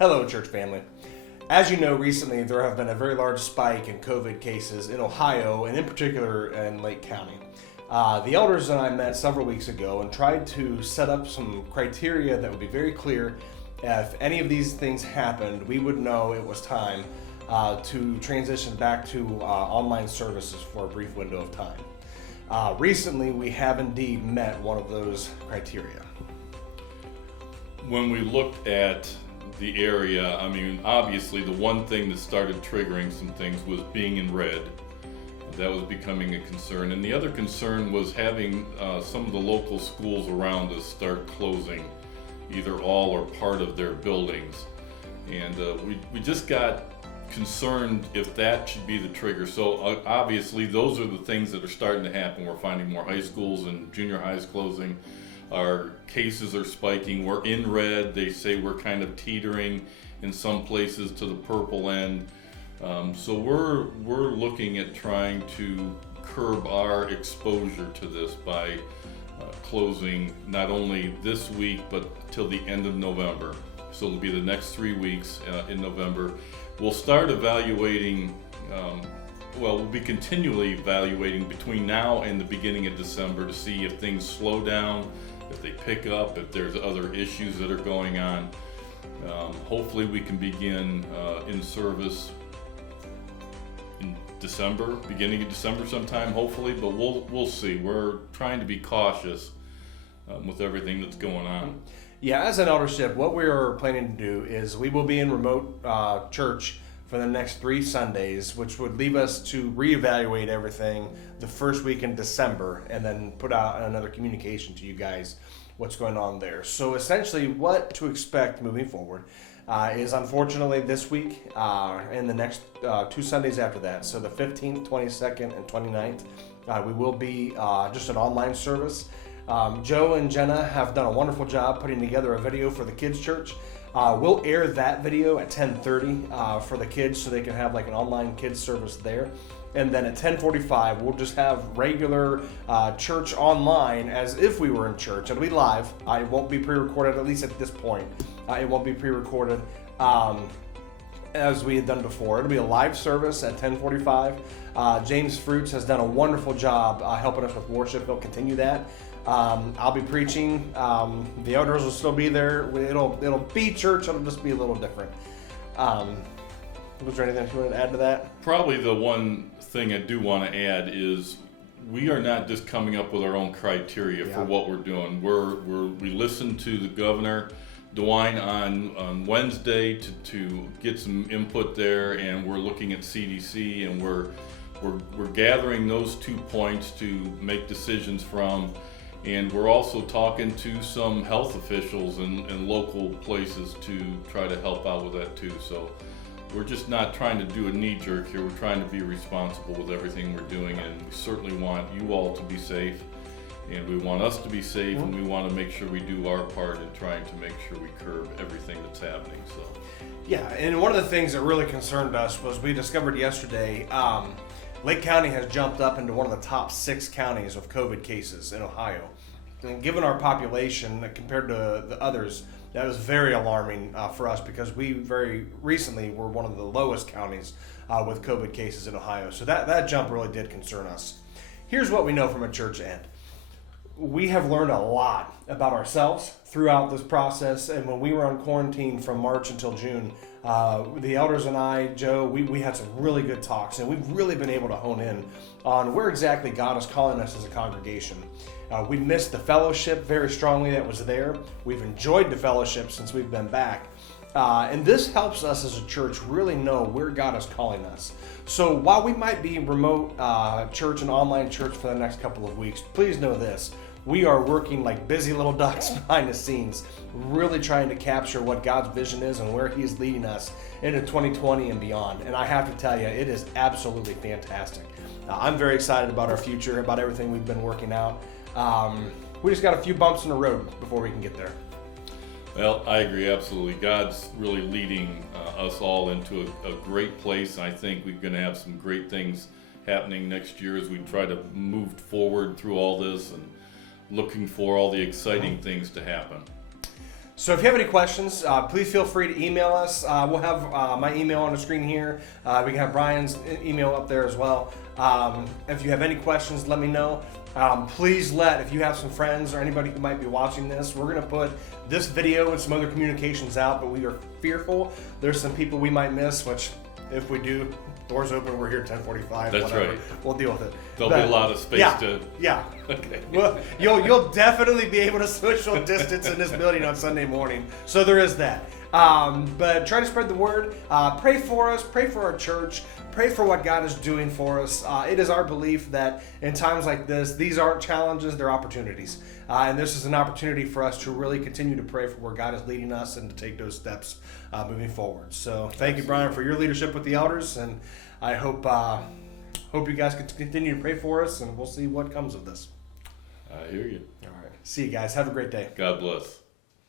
Hello, church family. As you know, recently there have been a very large spike in COVID cases in Ohio, and in particular in Lake County. The elders and I met several weeks ago and tried to set up some criteria that would be very clear. If any of these things happened, we would know it was time to transition back to online services for a brief window of time. Recently, we have indeed met one of those criteria. When we looked at the area, obviously the one thing that started triggering some things was being in red. That was becoming a concern. And the other concern was having some of the local schools around us start closing either all or part of their buildings. And we just got concerned if that should be the trigger. So obviously those are the things that are starting to happen. We're finding more high schools and junior highs closing. Our cases are spiking. We're in red. They say we're kind of teetering in some places to the purple end. So we're looking at trying to curb our exposure to this by closing not only this week but till the end of November. So it'll be the next 3 weeks in November. We'll start evaluating. We'll be continually evaluating between now and the beginning of December to see if things slow down, if they pick up, if there's other issues that are going on. Hopefully we can begin in service in December, beginning of December sometime, hopefully, but we'll see. We're trying to be cautious with everything that's going on. Yeah, as an eldership, what we are planning to do is we will be in remote church for the next 3 Sundays, which would leave us to reevaluate everything the first week in December and then put out another communication to you guys what's going on there. So essentially what to expect moving forward is unfortunately this week and the next 2 Sundays after that. So the 15th, 22nd, and 29th, we will be just an online service. Joe and Jenna have done a wonderful job putting together a video for the kids' church. We'll air that video at 10:30 for the kids so they can have like an online kids service there. And then at 10:45, we'll just have regular church online as if we were in church. It'll be live. It won't be pre-recorded, at least at this point. It won't be pre-recorded as we had done before. It'll be a live service at 10:45. James Fruits has done a wonderful job helping us with worship. He'll continue that. I'll be preaching. The elders will still be there. It'll be church. It'll just be a little different. Was there anything you wanted to add to that? Probably the one thing I do want to add is we are not just coming up with our own criteria for what we're doing. We listened to the governor, DeWine, on Wednesday to get some input there, and we're looking at CDC, and we're gathering those 2 points to make decisions from. And we're also talking to some health officials and local places to try to help out with that too. So we're just not trying to do a knee jerk here. We're trying to be responsible with everything we're doing, and we certainly want you all to be safe, and we want us to be safe, and we want to make sure we do our part in trying to make sure we curb everything that's happening. So yeah, and one of the things that really concerned us was we discovered yesterday Lake County has jumped up into one of the top 6 counties of COVID cases in Ohio. And given our population compared to the others, that was very alarming for us because we very recently were one of the lowest counties with COVID cases in Ohio. So that jump really did concern us. Here's what we know from a church end. We have learned a lot about ourselves throughout this process, and when we were on quarantine from March until June, the elders and I, Joe, we had some really good talks, and we've really been able to hone in on where exactly God is calling us as a congregation. We missed the fellowship very strongly that was there. We've enjoyed the fellowship since we've been back. And this helps us as a church really know where God is calling us. So while we might be remote church and online church for the next couple of weeks, please know this. We are working like busy little ducks behind the scenes, really trying to capture what God's vision is and where He's leading us into 2020 and beyond. And I have to tell you, it is absolutely fantastic. I'm very excited about our future, about everything we've been working out. We just got a few bumps in the road before we can get there. Well, I agree, absolutely. God's really leading us all into a great place. I think we're going to have some great things happening next year as we try to move forward through all this and looking for all the exciting things to happen. So if you have any questions, please feel free to email us. We'll have my email on the screen here. We can have Brian's email up there as well. If you have any questions, let me know. Please if you have some friends or anybody who might be watching this, we're going to put this video and some other communications out, but we are fearful there's some people we might miss, which if we do, doors open, we're here at 10:45. That's whatever. right. We'll deal with it. There'll be a lot of space to... Yeah. Okay. Well, you'll definitely be able to social distance in this building on Sunday morning. So there is that. But try to spread the word. Pray for us. Pray for our church. Pray for what God is doing for us. It is our belief that in times like this, these aren't challenges, they're opportunities. And this is an opportunity for us to really continue to pray for where God is leading us and to take those steps moving forward. So thank you, Brian, for your leadership with the elders. And I hope you guys can continue to pray for us, and we'll see what comes of this. I hear you. All right. See you guys. Have a great day. God bless.